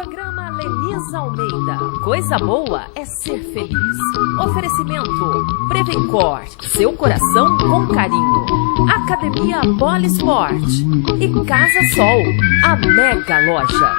Programa Lenisa Almeida. Coisa boa é ser feliz. Oferecimento Prevencor, seu coração com carinho. Academia Polisport e Casa Sol, a mega loja.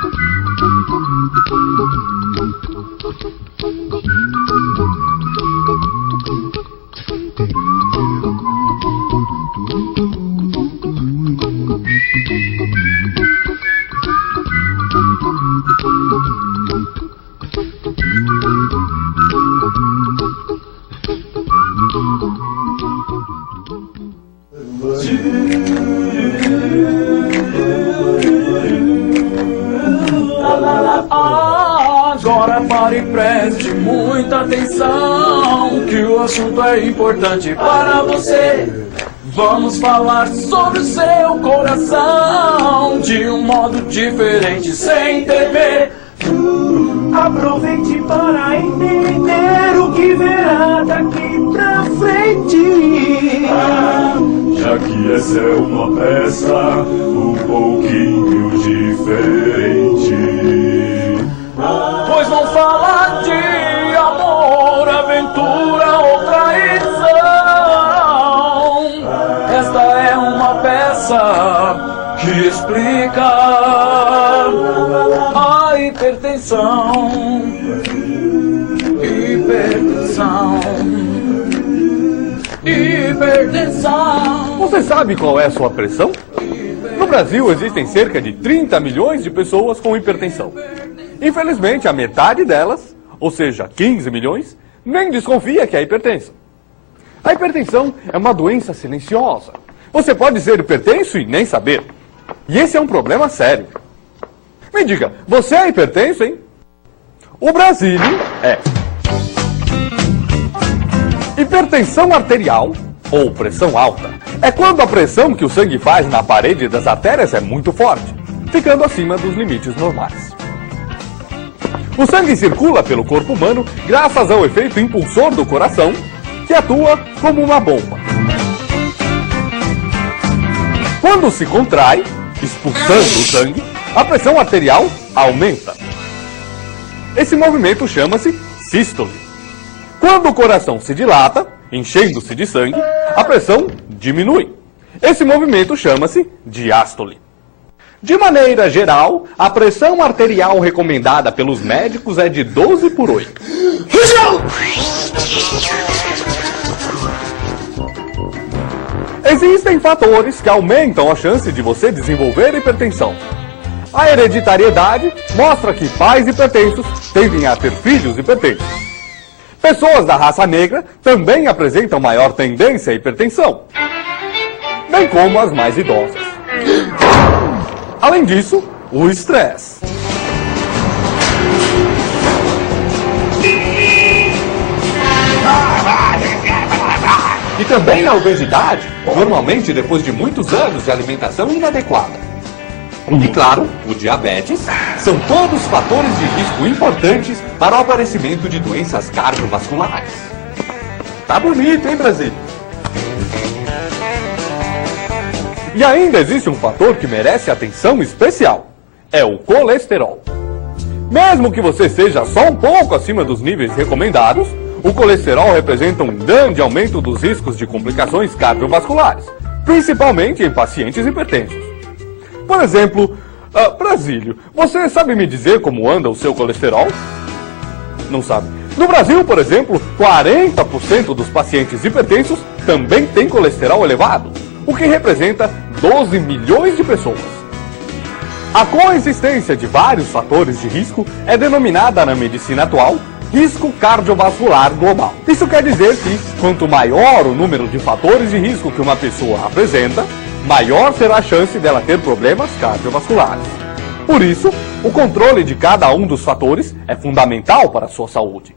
Agora pare e preste muita atenção, que o assunto é importante para você. Vamos falar sobre o seu coração de um modo diferente, sem temer. Aproveite para entender o que verá daqui pra frente. Já que essa é uma peça um pouquinho diferente. Pois vão falar de amor, aventura ou traição. Esta é uma peça que explica a hipertensão. Hipertensão. Você sabe qual é a sua pressão? No Brasil existem cerca de 30 milhões de pessoas com hipertensão. Infelizmente, a metade delas, ou seja, 15 milhões, nem desconfia que é hipertensa. A hipertensão é uma doença silenciosa. Você pode ser hipertenso e nem saber. E esse é um problema sério. Me diga, você é hipertenso, hein? O Brasil é. Hipertensão arterial, ou pressão alta, é quando a pressão que o sangue faz na parede das artérias é muito forte, ficando acima dos limites normais. O sangue circula pelo corpo humano graças ao efeito impulsor do coração, que atua como uma bomba. Quando se contrai, expulsando o sangue, a pressão arterial aumenta. Esse movimento chama-se sístole. Quando o coração se dilata, enchendo-se de sangue, a pressão diminui. Esse movimento chama-se diástole. De maneira geral, a pressão arterial recomendada pelos médicos é de 12/8. Existem fatores que aumentam a chance de você desenvolver hipertensão. A hereditariedade mostra que pais hipertensos tendem a ter filhos hipertensos. Pessoas da raça negra também apresentam maior tendência à hipertensão, bem como as mais idosas. Além disso, o estresse. E também a obesidade, normalmente depois de muitos anos de alimentação inadequada. E claro, o diabetes, são todos fatores de risco importantes para o aparecimento de doenças cardiovasculares. Tá bonito, hein, Brasil? E ainda existe um fator que merece atenção especial. É o colesterol. Mesmo que você seja só um pouco acima dos níveis recomendados, o colesterol representa um grande aumento dos riscos de complicações cardiovasculares, principalmente em pacientes hipertensos. Por exemplo, Brasílio, você sabe me dizer como anda o seu colesterol? Não sabe. No Brasil, por exemplo, 40% dos pacientes hipertensos também têm colesterol elevado, o que representa 12 milhões de pessoas. A coexistência de vários fatores de risco é denominada na medicina atual risco cardiovascular global. Isso quer dizer que, quanto maior o número de fatores de risco que uma pessoa apresenta, maior será a chance dela ter problemas cardiovasculares. Por isso, o controle de cada um dos fatores é fundamental para a sua saúde.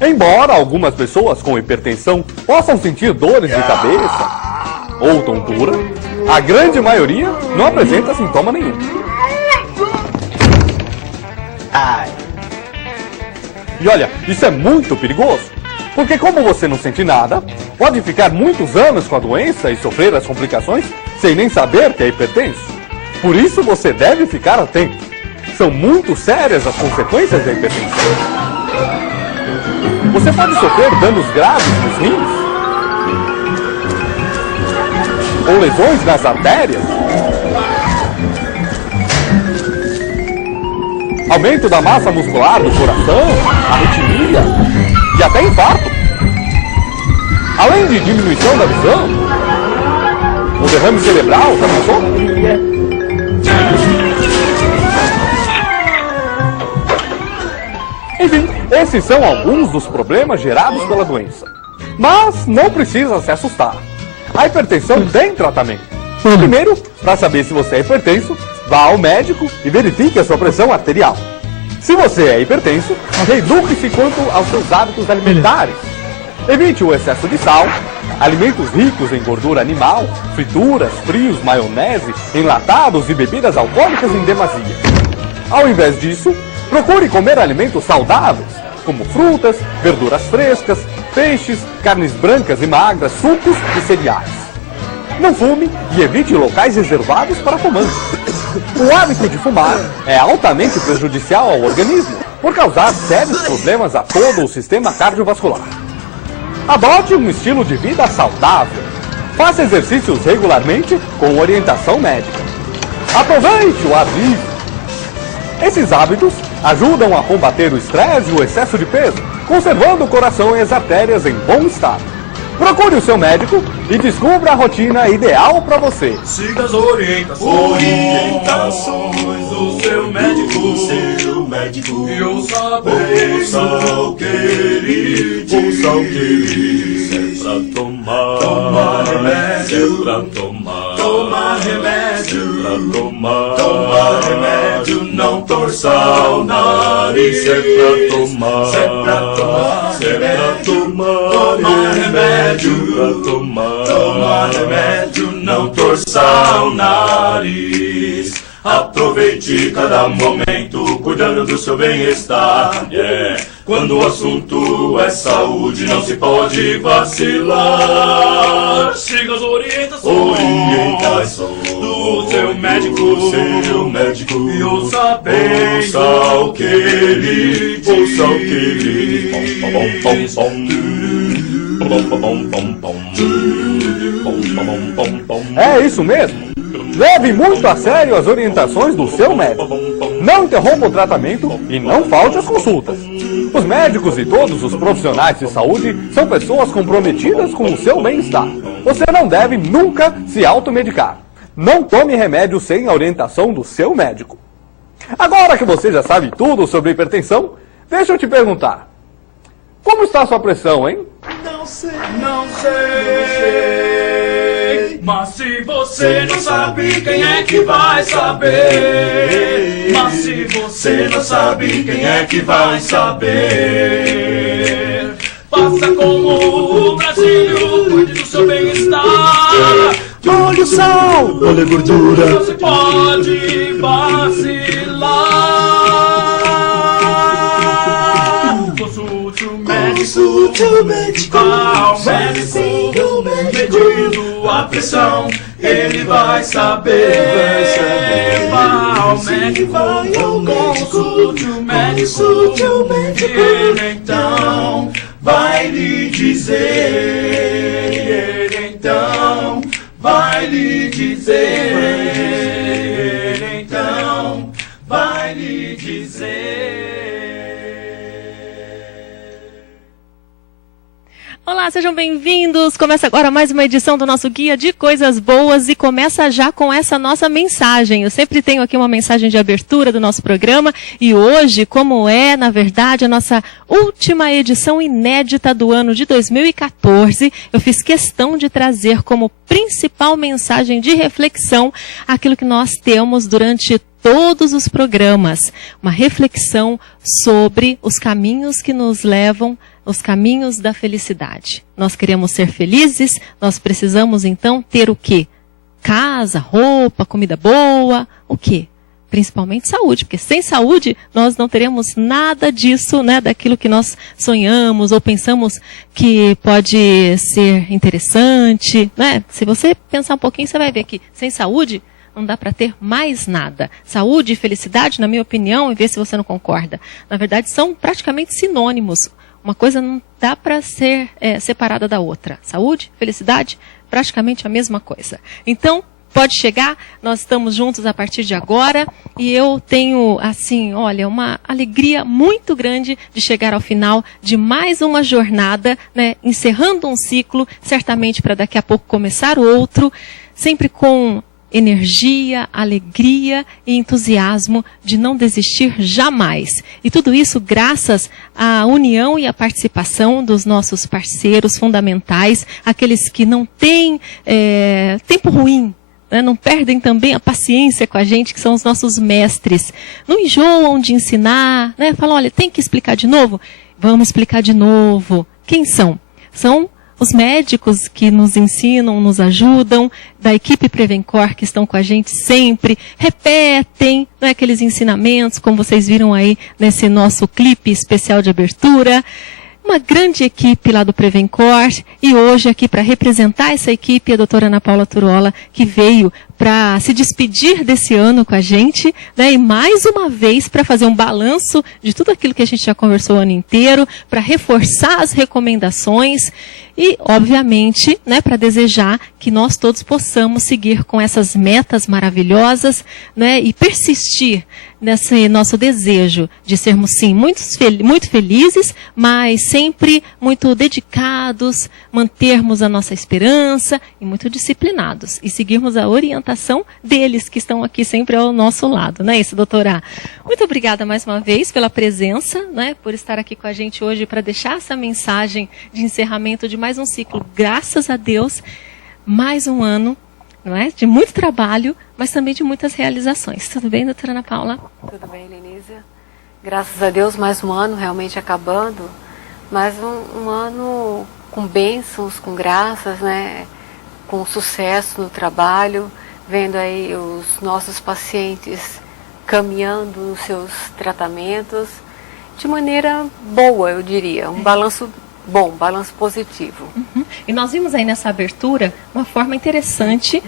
Embora algumas pessoas com hipertensão possam sentir dores de cabeça ou tontura, a grande maioria não apresenta sintoma nenhum. E olha, isso é muito perigoso, porque como você não sente nada, pode ficar muitos anos com a doença e sofrer as complicações sem nem saber que é hipertenso. Por isso você deve ficar atento. são muito sérias as consequências da hipertensão. Você pode sofrer danos graves nos rins, ou lesões nas artérias, aumento da massa muscular do coração, arritmia e até infarto. Além de diminuição da visão, o derrame cerebral, já pensou? Enfim, esses são alguns dos problemas gerados pela doença. Mas não precisa se assustar. A hipertensão tem tratamento. Primeiro, para saber se você é hipertenso, vá ao médico e verifique a sua pressão arterial. Se você é hipertenso, reeduque-se quanto aos seus hábitos alimentares. Evite o excesso de sal, alimentos ricos em gordura animal, frituras, frios, maionese, enlatados e bebidas alcoólicas em demasia. Ao invés disso, procure comer alimentos saudáveis, como frutas, verduras frescas, peixes, carnes brancas e magras, sucos e cereais. Não fume e evite locais reservados para fumantes. O hábito de fumar é altamente prejudicial ao organismo por causar sérios problemas a todo o sistema cardiovascular. Adote um estilo de vida saudável. Faça exercícios regularmente com orientação médica. Aproveite o ar livre. Esses hábitos ajudam a combater o estresse e o excesso de peso, conservando o coração e as artérias em bom estado. Procure o seu médico e descubra a rotina ideal para você. Siga as orientações do seu médico. E ouça o que ele diz. É pra tomar remédio. É pra tomar remédio. É pra tomar remédio. Não torça o nariz. É pra tomar remédio. Pra tomar remédio. Não torça o nariz. Aproveite cada momento cuidando do seu bem-estar. Quando o assunto é saúde, não se pode vacilar. Siga as orientações do seu médico. E ouça bem o que ele diz. É isso mesmo. Leve muito a sério as orientações do seu médico. Não interrompa o tratamento e não falte às consultas. Os médicos e todos os profissionais de saúde são pessoas comprometidas com o seu bem-estar. Você não deve nunca se automedicar. Não tome remédio sem a orientação do seu médico. Agora que você já sabe tudo sobre hipertensão, deixa eu te perguntar. Como está a sua pressão, hein? Não sei. Mas se você não sabe, quem é que vai saber? Mas se você não sabe, quem é que vai saber? Faça como o Brasil, cuide do seu bem-estar. Olha o sal, olha a gordura. Não se pode vacilar. Consulte o médico. Ao médico, medindo a pressão, ele vai saber. Vá ao médico, consulte o médico, e ele então vai lhe dizer. Ele então vai lhe dizer. Ele então vai lhe dizer. Olá, sejam bem-vindos. Começa agora mais uma edição do nosso Guia de Coisas Boas e começa já com essa nossa mensagem. Eu sempre tenho aqui uma mensagem de abertura do nosso programa e hoje, como é, na verdade, a nossa última edição inédita do ano de 2014, eu fiz questão de trazer como principal mensagem de reflexão aquilo que nós temos durante todos os programas. Uma reflexão sobre os caminhos que nos levam os caminhos da felicidade. Nós queremos ser felizes, nós precisamos então ter o quê? Casa, roupa, comida boa, o quê? Principalmente saúde, porque sem saúde nós não teremos nada disso, né, daquilo que nós sonhamos ou pensamos que pode ser interessante, né? Se você pensar um pouquinho, você vai ver que sem saúde não dá para ter mais nada. Saúde e felicidade, na minha opinião, e vê se você não concorda, na verdade são praticamente sinônimos. Uma coisa não dá para ser separada da outra. Saúde, felicidade, praticamente a mesma coisa. Então, pode chegar, nós estamos juntos a partir de agora e eu tenho, assim, olha, uma alegria muito grande de chegar ao final de mais uma jornada, né, encerrando um ciclo, certamente para daqui a pouco começar outro, sempre com energia, alegria e entusiasmo de não desistir jamais. E tudo isso graças à união e à participação dos nossos parceiros fundamentais, aqueles que não têm tempo ruim, né, não perdem também a paciência com a gente, que são os nossos mestres. Não enjoam de ensinar, né? Falam, olha, tem que explicar de novo? Vamos explicar de novo. Quem são? São os médicos que nos ensinam, nos ajudam, da equipe Prevencor que estão com a gente sempre, repetem, né, aqueles ensinamentos, como vocês viram aí nesse nosso clipe especial de abertura. Uma grande equipe lá do Prevencor e hoje aqui para representar essa equipe a doutora Ana Paula Turola, que veio para se despedir desse ano com a gente, né, e mais uma vez para fazer um balanço de tudo aquilo que a gente já conversou o ano inteiro, para reforçar as recomendações e, obviamente, né, para desejar que nós todos possamos seguir com essas metas maravilhosas, né, e persistir nesse nosso desejo de sermos, sim, muito felizes, mas sempre muito dedicados, mantermos a nossa esperança e muito disciplinados e seguirmos a orientação deles que estão aqui sempre ao nosso lado, não é isso, doutora? Muito obrigada mais uma vez pela presença, né, por estar aqui com a gente hoje para deixar essa mensagem de encerramento de mais um ciclo, graças a Deus, mais um ano, não é? De muito trabalho, mas também de muitas realizações. Tudo bem, doutora Ana Paula? Tudo bem, Lenísia. Graças a Deus, mais um ano realmente acabando, mais um ano com bênçãos, com graças, né? Com sucesso no trabalho, vendo aí os nossos pacientes caminhando nos seus tratamentos de maneira boa, eu diria, um balanço bom, balanço positivo. Uhum. E nós vimos aí nessa abertura uma forma interessante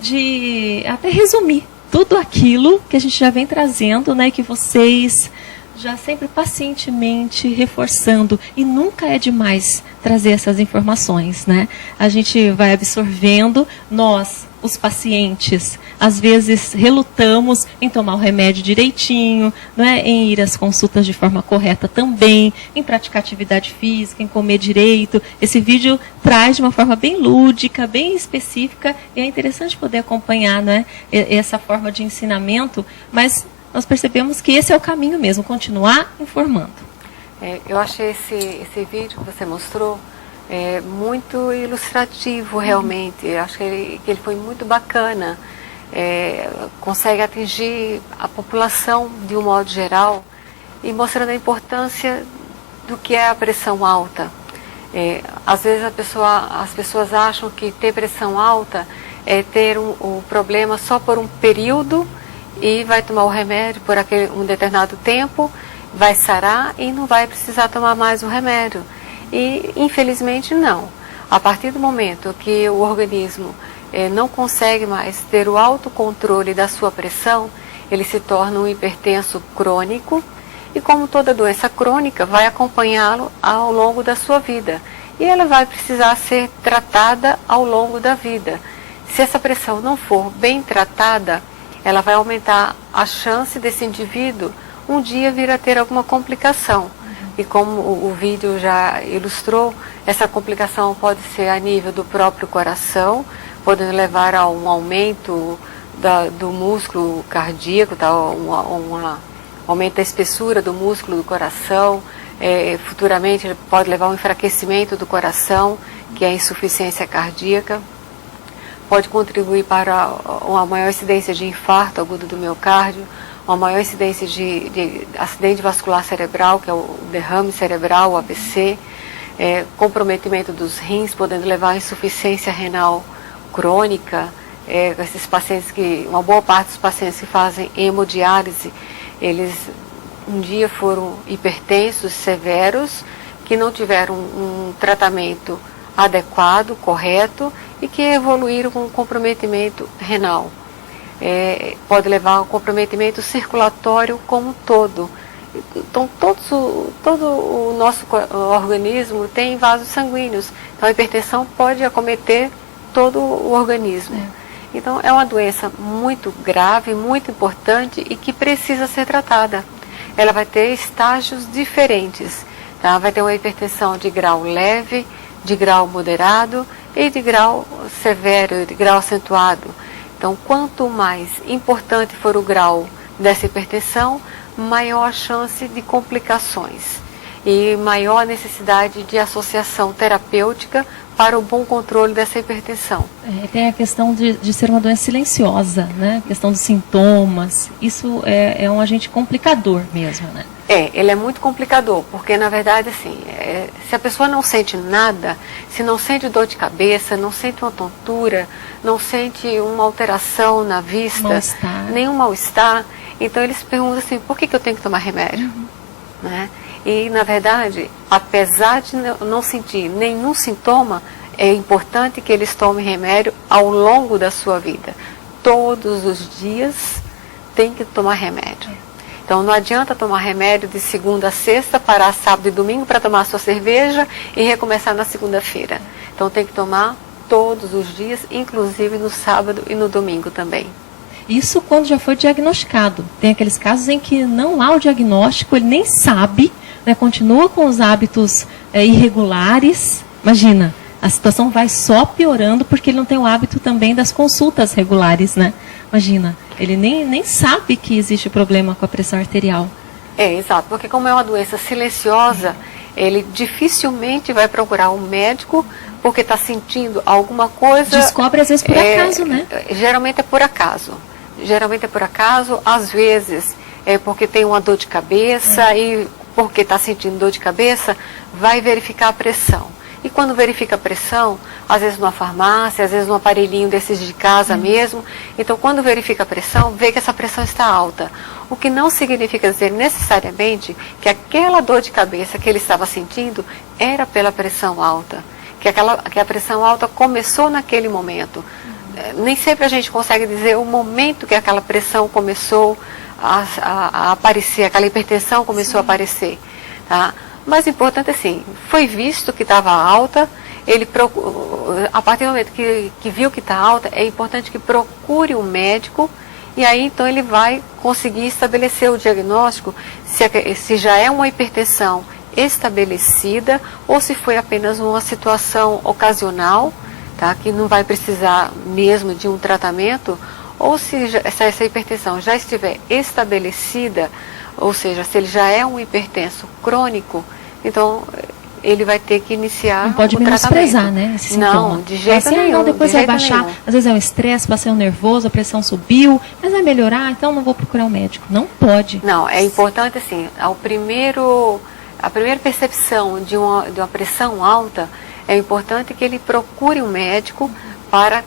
de até resumir tudo aquilo que a gente já vem trazendo, né, que vocês já sempre pacientemente reforçando, e nunca é demais trazer essas informações, né? A gente vai absorvendo, nós, os pacientes, às vezes relutamos em tomar o remédio direitinho, né? Em ir às consultas de forma correta também, em praticar atividade física, em comer direito. Esse vídeo traz de uma forma bem lúdica, bem específica, e é interessante poder acompanhar, né, essa forma de ensinamento, mas nós percebemos que esse é o caminho mesmo, continuar informando. Eu achei esse vídeo que você mostrou muito ilustrativo, realmente. Eu acho que ele foi muito bacana. Consegue atingir a população de um modo geral e mostrando a importância do que é a pressão alta. Às vezes as pessoas acham que ter pressão alta é ter um problema só por um período e vai tomar o remédio por um determinado tempo, vai sarar e não vai precisar tomar mais o remédio. E, infelizmente, não. A partir do momento que o organismo não consegue mais ter o autocontrole da sua pressão, ele se torna um hipertenso crônico e, como toda doença crônica, vai acompanhá-lo ao longo da sua vida. E ela vai precisar ser tratada ao longo da vida. Se essa pressão não for bem tratada, ela vai aumentar a chance desse indivíduo um dia vir a ter alguma complicação. E como o vídeo já ilustrou, essa complicação pode ser a nível do próprio coração, podendo levar a um aumento do músculo cardíaco, um aumento da espessura do músculo do coração. Futuramente ele pode levar a um enfraquecimento do coração, que é a insuficiência cardíaca. Pode contribuir para uma maior incidência de infarto agudo do miocárdio, uma maior incidência de acidente vascular cerebral, que é o derrame cerebral, o AVC, comprometimento dos rins, podendo levar à insuficiência renal crônica. Esses pacientes uma boa parte dos pacientes que fazem hemodiálise, eles um dia foram hipertensos severos, que não tiveram um tratamento adequado, correto, e que evoluíram com comprometimento renal. pode levar ao comprometimento circulatório como um todo. Então, todo o nosso organismo tem vasos sanguíneos. Então, a hipertensão pode acometer todo o organismo. Então, é uma doença muito grave, muito importante e que precisa ser tratada. Ela vai ter estágios diferentes. Tá? Vai ter uma hipertensão de grau leve, de grau moderado e de grau severo, de grau acentuado. Então, quanto mais importante for o grau dessa hipertensão, maior a chance de complicações e maior a necessidade de associação terapêutica para o bom controle dessa hipertensão. Tem a questão de ser uma doença silenciosa, né? A questão dos sintomas. Isso é um agente complicador mesmo, né? Ele é muito complicador, porque na verdade, assim, se a pessoa não sente nada, se não sente dor de cabeça, não sente uma tontura, não sente uma alteração na vista, nenhum mal-estar, então eles perguntam assim, por que eu tenho que tomar remédio? Né? E na verdade, apesar de não sentir nenhum sintoma, é importante que eles tomem remédio ao longo da sua vida. Todos os dias tem que tomar remédio. Então não adianta tomar remédio de segunda a sexta, parar sábado e domingo para tomar a sua cerveja e recomeçar na segunda-feira. Então tem que tomar todos os dias, inclusive no sábado e no domingo também. Isso quando já foi diagnosticado. Tem aqueles casos em que não há o diagnóstico, ele nem sabe, né, continua com os hábitos irregulares. Imagina, a situação vai só piorando porque ele não tem o hábito também das consultas regulares, né? Imagina, ele nem sabe que existe problema com a pressão arterial. Exato, porque como é uma doença silenciosa, ele dificilmente vai procurar um médico porque está sentindo alguma coisa... Descobre às vezes por acaso, né? Geralmente é por acaso. Geralmente é por acaso, às vezes é porque tem uma dor de cabeça e porque está sentindo dor de cabeça, vai verificar a pressão. E quando verifica a pressão, às vezes numa farmácia, às vezes num aparelhinho desses de casa mesmo, então quando verifica a pressão, vê que essa pressão está alta. O que não significa dizer necessariamente que aquela dor de cabeça que ele estava sentindo era pela pressão alta, que a pressão alta começou naquele momento. Nem sempre a gente consegue dizer o momento que aquela pressão começou a aparecer, aquela hipertensão começou a aparecer. Tá? Mas o importante é assim, foi visto que estava alta, a partir do momento que viu que está alta, é importante que procure um médico e aí então ele vai conseguir estabelecer o diagnóstico se já é uma hipertensão estabelecida ou se foi apenas uma situação ocasional, tá, que não vai precisar mesmo de um tratamento, ou se essa hipertensão já estiver estabelecida, ou seja, se ele já é um hipertenso crônico, então ele vai ter que iniciar não pode menosprezar, né, esse sintoma. Não, de jeito nenhum. Não, depois vai baixar, às vezes é um estresse, passei um nervoso, a pressão subiu, mas vai melhorar, então não vou procurar um médico. Não pode. Não, é importante assim, a primeira percepção de uma pressão alta, é importante que ele procure um médico para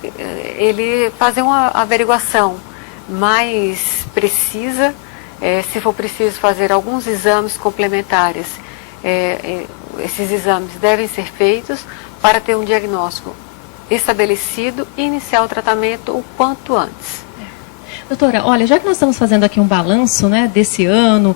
ele fazer uma averiguação mais precisa, se for preciso fazer alguns exames complementares. Esses exames devem ser feitos para ter um diagnóstico estabelecido e iniciar o tratamento o quanto antes. Doutora, olha, já que nós estamos fazendo aqui um balanço, né, desse ano,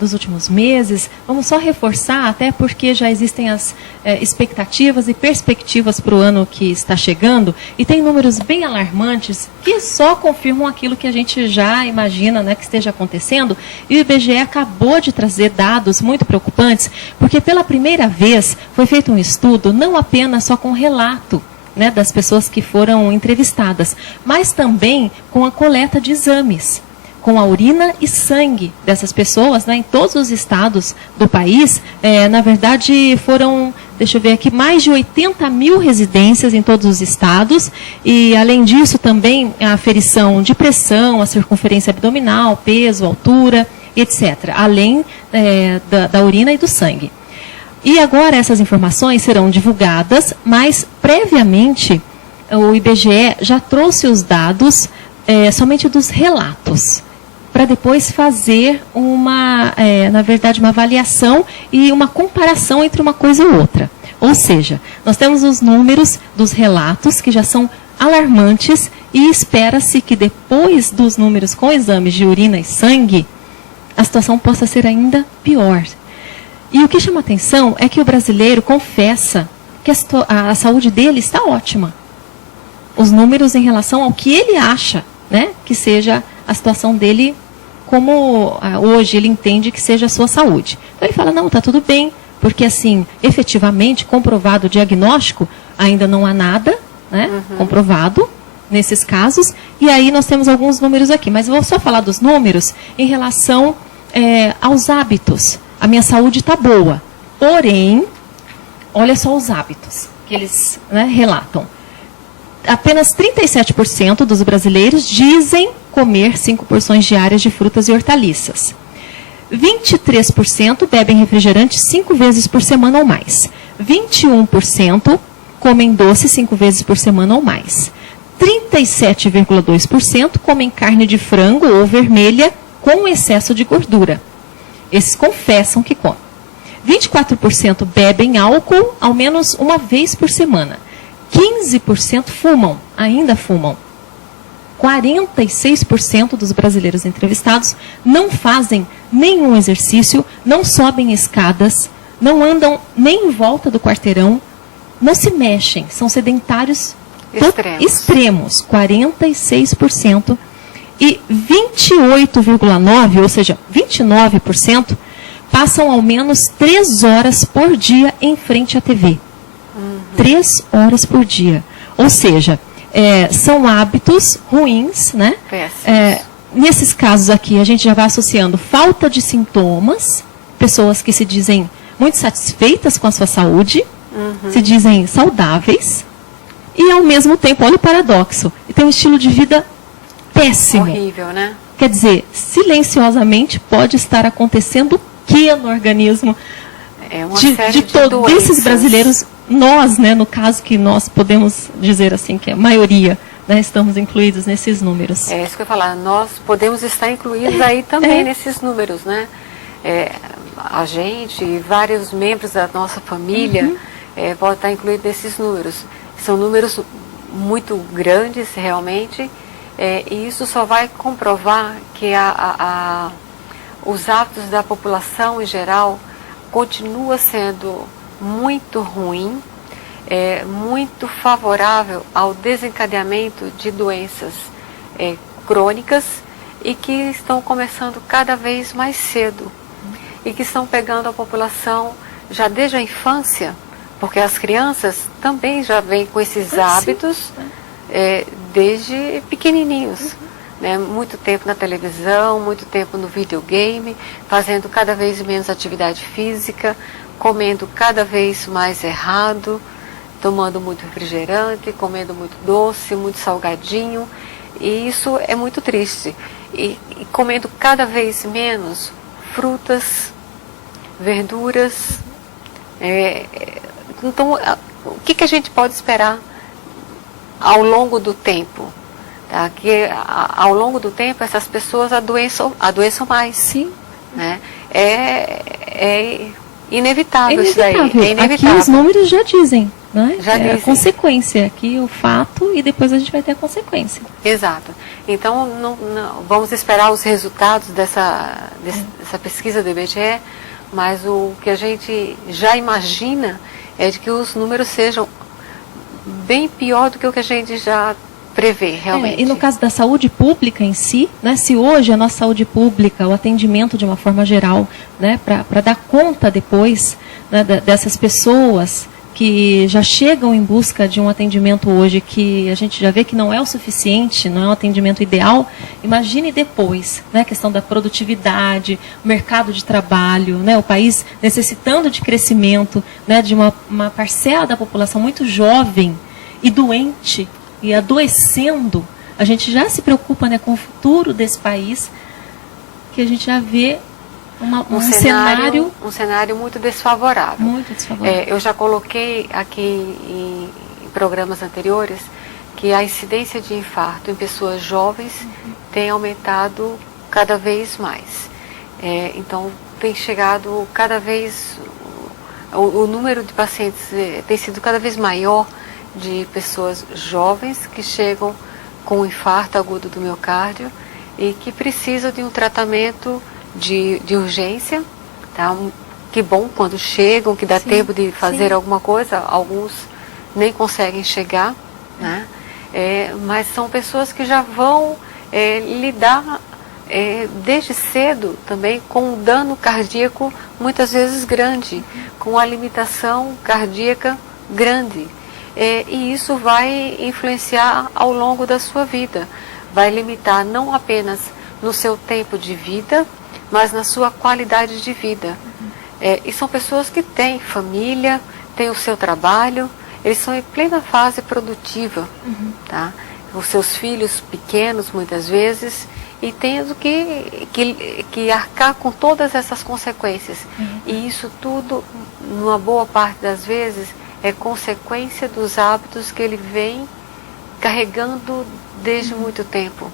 dos últimos meses, vamos só reforçar, até porque já existem as expectativas e perspectivas para o ano que está chegando, e tem números bem alarmantes que só confirmam aquilo que a gente já imagina, né, que esteja acontecendo, e o IBGE acabou de trazer dados muito preocupantes, porque pela primeira vez foi feito um estudo, não apenas só com relato, né, das pessoas que foram entrevistadas, mas também com a coleta de exames, com a urina e sangue dessas pessoas, né, em todos os estados do país. Na verdade, foram, deixa eu ver aqui, mais de 80 mil residências em todos os estados, e além disso também a aferição de pressão, a circunferência abdominal, peso, altura, etc., além da urina e do sangue. E agora essas informações serão divulgadas, mas previamente o IBGE já trouxe os dados somente dos relatos, para depois fazer na verdade, uma avaliação e uma comparação entre uma coisa e outra. Ou seja, nós temos os números dos relatos, que já são alarmantes e espera-se que depois dos números com exames de urina e sangue, a situação possa ser ainda pior. E o que chama atenção é que o brasileiro confessa que a saúde dele está ótima. Os números em relação ao que ele acha, né, que seja a situação dele, como hoje ele entende que seja a sua saúde. Então ele fala, não, está tudo bem, porque assim, efetivamente, comprovado o diagnóstico, ainda não há nada, né, comprovado nesses casos. E aí nós temos alguns números aqui, mas eu vou só falar dos números em relação aos hábitos. A minha saúde está boa, porém, olha só os hábitos que eles, né, relatam. Apenas 37% dos brasileiros dizem comer 5 porções diárias de frutas e hortaliças. 23% bebem refrigerante 5 vezes por semana ou mais. 21% comem doce 5 vezes por semana ou mais. 37,2% comem carne de frango ou vermelha com excesso de gordura. Esses confessam que comem. 24% bebem álcool ao menos uma vez por semana. 15% fumam, ainda fumam. 46% dos brasileiros entrevistados não fazem nenhum exercício, não sobem escadas, não andam nem em volta do quarteirão, não se mexem, são sedentários extremos 46%. E 28,9%, ou seja, 29%, passam ao menos 3 horas por dia em frente à TV. 3 horas por dia. Ou seja, são hábitos ruins, né? Nesses casos aqui, a gente já vai associando falta de sintomas, pessoas que se dizem muito satisfeitas com a sua saúde, se dizem saudáveis, e ao mesmo tempo, olha o paradoxo, e tem um estilo de vida péssimo. Horrível, né? Quer dizer, silenciosamente pode estar acontecendo o que no organismo de todos esses brasileiros? Nós, né, no caso que nós podemos dizer assim, que a maioria, né, estamos incluídos nesses números. É isso que eu ia falar, nós podemos estar incluídos aí também nesses números, né? A gente e vários membros da nossa família podem estar incluídos nesses números. São números muito grandes, realmente, e isso só vai comprovar que os hábitos da população em geral continua sendo muito ruim, muito favorável ao desencadeamento de doenças crônicas e que estão começando cada vez mais cedo e que estão pegando a população já desde a infância, porque as crianças também já vêm com esses hábitos desde pequenininhos. Né? Muito tempo na televisão, muito tempo no videogame, fazendo cada vez menos atividade física, comendo cada vez mais errado, tomando muito refrigerante, comendo muito doce, muito salgadinho, e isso é muito triste. E comendo cada vez menos frutas, verduras. Então, o que a gente pode esperar ao longo do tempo? Tá? Que ao longo do tempo essas pessoas adoeçam mais. Sim. Né? É inevitável isso daí. É inevitável. Aqui os números já dizem, né? Já dizem. A consequência, aqui o fato e depois a gente vai ter a consequência. Exato. Então vamos esperar os resultados dessa pesquisa do IBGE, mas o que a gente já imagina é de que os números sejam bem pior do que o que a gente já prevê, realmente. E no caso da saúde pública em si, né, se hoje a nossa saúde pública, o atendimento de uma forma geral, né, para dar conta depois, né, dessas pessoas que já chegam em busca de um atendimento hoje que a gente já vê que não é o suficiente, não é um atendimento ideal, imagine depois, né, a questão da produtividade, o mercado de trabalho, né, o país necessitando de crescimento, né, de uma parcela da população muito jovem e doente, e adoecendo. A gente já se preocupa, né, com o futuro desse país, que a gente já vê um cenário muito desfavorável. Muito desfavorável. Eu já coloquei aqui em programas anteriores que a incidência de infarto em pessoas jovens tem aumentado cada vez mais. Então, tem chegado cada vez... O número de pacientes tem sido cada vez maior de pessoas jovens que chegam com um infarto agudo do miocárdio e que precisam de um tratamento de urgência, tá? Que bom quando chegam, que dá tempo de fazer alguma coisa, alguns nem conseguem chegar, né? Mas são pessoas que já vão lidar desde cedo também com um dano cardíaco muitas vezes grande, com a limitação cardíaca grande. E isso vai influenciar ao longo da sua vida, vai limitar não apenas no seu tempo de vida, mas na sua qualidade de vida. E são pessoas que têm família, têm o seu trabalho, eles são em plena fase produtiva, tá? Os seus filhos pequenos muitas vezes, e tendo que arcar com todas essas consequências. E isso tudo, numa boa parte das vezes, é consequência dos hábitos que ele vem carregando desde muito tempo.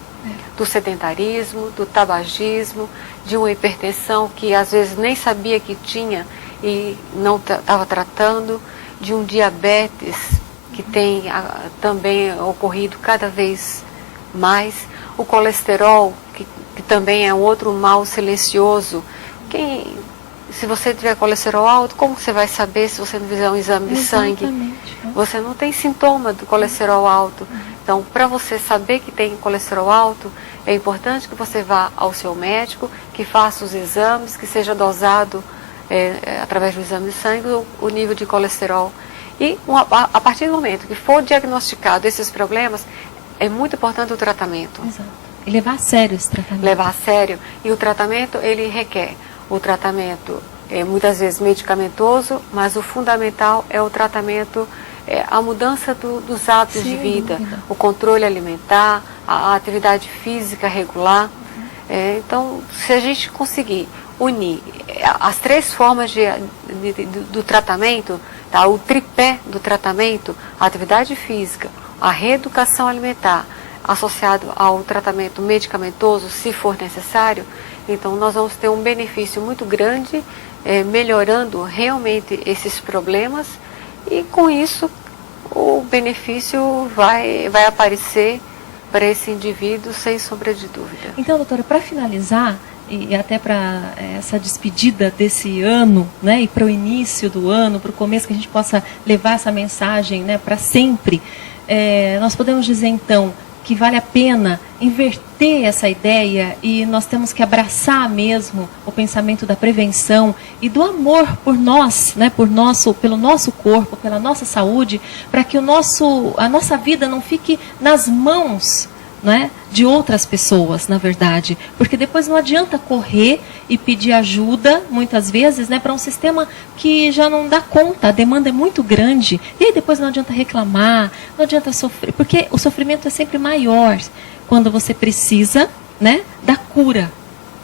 Do sedentarismo, do tabagismo, de uma hipertensão que às vezes nem sabia que tinha e não estava tratando, de um diabetes que tem também ocorrido cada vez mais, o colesterol, que também é um outro mal silencioso. Se você tiver colesterol alto, como você vai saber se você não fizer um exame de sangue? Você não tem sintoma do colesterol alto. Então, para você saber que tem colesterol alto, é importante que você vá ao seu médico, que faça os exames, que seja dosado através do exame de sangue o nível de colesterol. E a partir do momento que for diagnosticado esses problemas, é muito importante o tratamento. Exato. E levar a sério esse tratamento. Levar a sério. E o tratamento, ele requer o tratamento, muitas vezes medicamentoso, mas o fundamental é o tratamento, a mudança dos hábitos de vida, o controle alimentar, a atividade física regular. Então, se a gente conseguir unir as três formas do tratamento, tá? O tripé do tratamento, a atividade física, a reeducação alimentar, associado ao tratamento medicamentoso, se for necessário, então nós vamos ter um benefício muito grande, melhorando realmente esses problemas, e com isso o benefício vai aparecer para esse indivíduo sem sombra de dúvida. Então, doutora, para finalizar, e até para essa despedida desse ano, né, e para o início do ano, para o começo, que a gente possa levar essa mensagem, né, para sempre, nós podemos dizer então que vale a pena inverter essa ideia e nós temos que abraçar mesmo o pensamento da prevenção e do amor por nós, né, pelo nosso corpo, pela nossa saúde, para que a nossa vida não fique nas mãos, né, de outras pessoas, na verdade. Porque depois não adianta correr e pedir ajuda, muitas vezes, né, para um sistema que já não dá conta, a demanda é muito grande. E aí depois não adianta reclamar, não adianta sofrer, porque o sofrimento é sempre maior quando você precisa, né, da cura,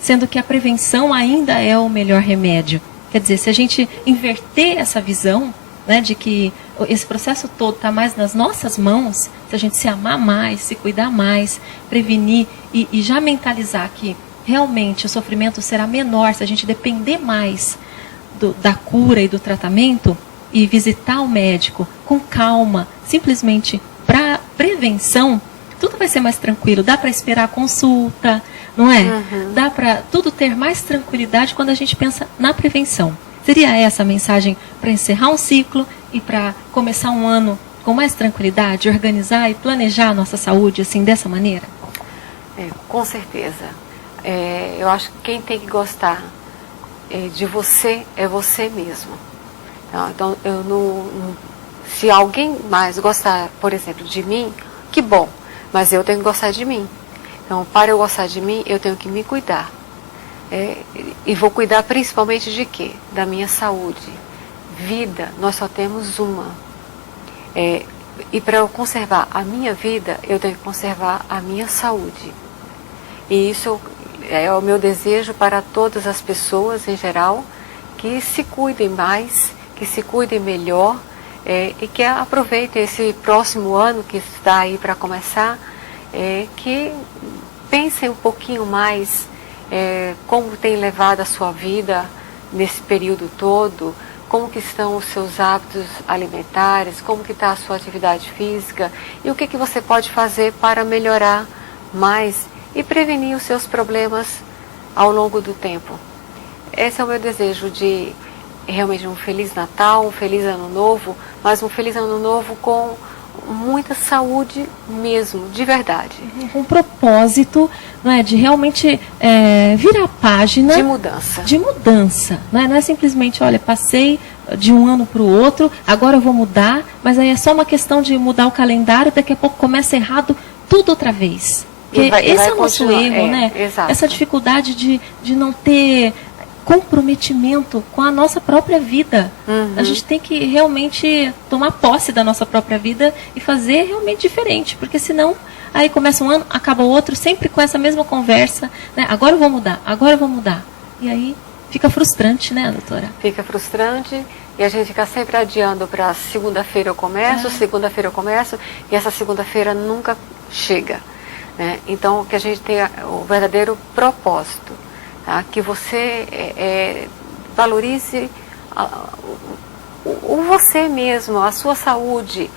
sendo que a prevenção ainda é o melhor remédio. Quer dizer, se a gente inverter essa visão, né, de que esse processo todo está mais nas nossas mãos, se a gente se amar mais, se cuidar mais, prevenir e já mentalizar que realmente o sofrimento será menor se a gente depender mais da cura e do tratamento e visitar o médico com calma, simplesmente para prevenção, tudo vai ser mais tranquilo. Dá para esperar a consulta, não é? Dá para tudo ter mais tranquilidade quando a gente pensa na prevenção. Seria essa a mensagem para encerrar um ciclo e para começar um ano com mais tranquilidade, organizar e planejar a nossa saúde assim, dessa maneira? Com certeza. Eu acho que quem tem que gostar de você é você mesmo. Então, se alguém mais gostar, por exemplo, de mim, que bom, mas eu tenho que gostar de mim. Então, para eu gostar de mim, eu tenho que me cuidar. E vou cuidar principalmente de quê? Da minha saúde. Vida, nós só temos uma. E para eu conservar a minha vida, eu tenho que conservar a minha saúde. E isso é o meu desejo para todas as pessoas em geral, que se cuidem mais, que se cuidem melhor, e que aproveitem esse próximo ano que está aí para começar, que pensem um pouquinho mais como tem levado a sua vida nesse período todo, como que estão os seus hábitos alimentares, como que está a sua atividade física e o que você pode fazer para melhorar mais e prevenir os seus problemas ao longo do tempo. Esse é o meu desejo, de realmente um Feliz Natal, um Feliz Ano Novo, mas um Feliz Ano Novo com muita saúde mesmo, de verdade. Um propósito, não é, de realmente virar a página. De mudança. De mudança. Não é simplesmente, olha, passei de um ano para o outro, agora eu vou mudar, mas aí é só uma questão de mudar o calendário, daqui a pouco começa errado tudo outra vez. Porque esse é o nosso erro, né? Exato. Essa dificuldade de não ter comprometimento com a nossa própria vida. A gente tem que realmente tomar posse da nossa própria vida e fazer realmente diferente, porque senão aí começa um ano, acaba o outro, sempre com essa mesma conversa, né? Agora eu vou mudar, agora eu vou mudar. E aí fica frustrante, né, doutora? Fica frustrante e a gente fica sempre adiando para segunda-feira eu começo, segunda-feira eu começo, e essa segunda-feira nunca chega, né? Então, que a gente tenha o verdadeiro propósito. Tá? Que você valorize o você mesmo, a sua saúde,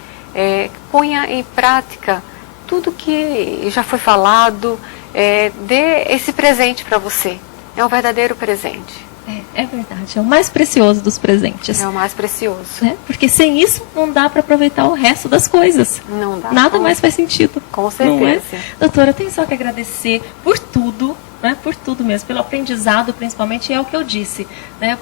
ponha em prática tudo que já foi falado, dê esse presente para você. É um verdadeiro presente. É verdade, é o mais precioso dos presentes. É o mais precioso. Porque sem isso não dá para aproveitar o resto das coisas. Não dá. Nada mais faz sentido. Com certeza. Doutora, eu tenho só que agradecer por tudo. Por tudo mesmo, pelo aprendizado principalmente, é o que eu disse, né?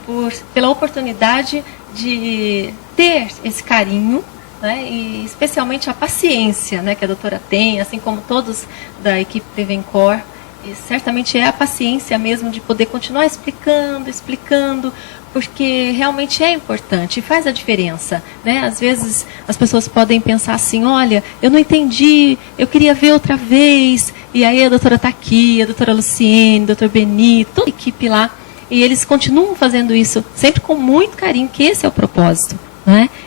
Pela oportunidade de ter esse carinho, né? E especialmente a paciência, né, que a doutora tem, assim como todos da equipe Prevencor. E certamente é a paciência mesmo de poder continuar explicando, porque realmente é importante e faz a diferença, né? Às vezes as pessoas podem pensar assim, olha, eu não entendi, eu queria ver outra vez, e aí a doutora está aqui, a doutora Luciene, o doutor Benito, toda a equipe lá, e eles continuam fazendo isso sempre com muito carinho, que esse é o propósito.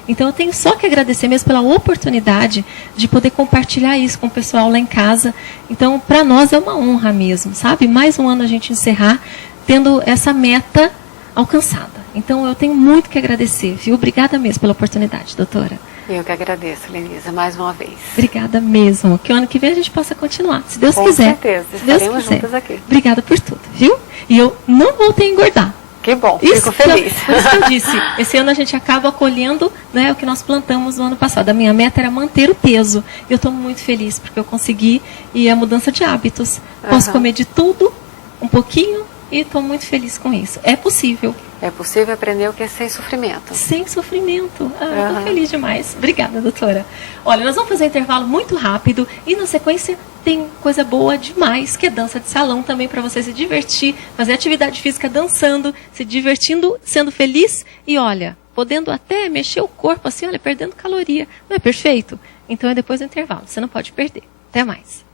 Então eu tenho só que agradecer mesmo pela oportunidade de poder compartilhar isso com o pessoal lá em casa. Então, para nós é uma honra mesmo, sabe? Mais um ano a gente encerrar tendo essa meta alcançada. Então eu tenho muito que agradecer, viu? Obrigada mesmo pela oportunidade, doutora. Eu que agradeço, Lenisa, mais uma vez. Obrigada mesmo. Que o ano que vem a gente possa continuar, se Deus quiser. Com certeza, estaremos juntas aqui. Obrigada por tudo, viu? E eu não voltei a engordar. Que bom, fico feliz. Por isso que eu disse, esse ano a gente acaba colhendo, né, o que nós plantamos no ano passado. A minha meta era manter o peso. E eu estou muito feliz, porque eu consegui, e a mudança de hábitos. Posso comer de tudo, um pouquinho, e estou muito feliz com isso. É possível. É possível aprender o que é sem sofrimento. Sem sofrimento. Estou feliz demais. Obrigada, doutora. Olha, nós vamos fazer um intervalo muito rápido e na sequência tem coisa boa demais, que é dança de salão também para você se divertir, fazer atividade física dançando, se divertindo, sendo feliz e olha, podendo até mexer o corpo assim, olha, perdendo caloria. Não é perfeito? Então é depois do intervalo. Você não pode perder. Até mais.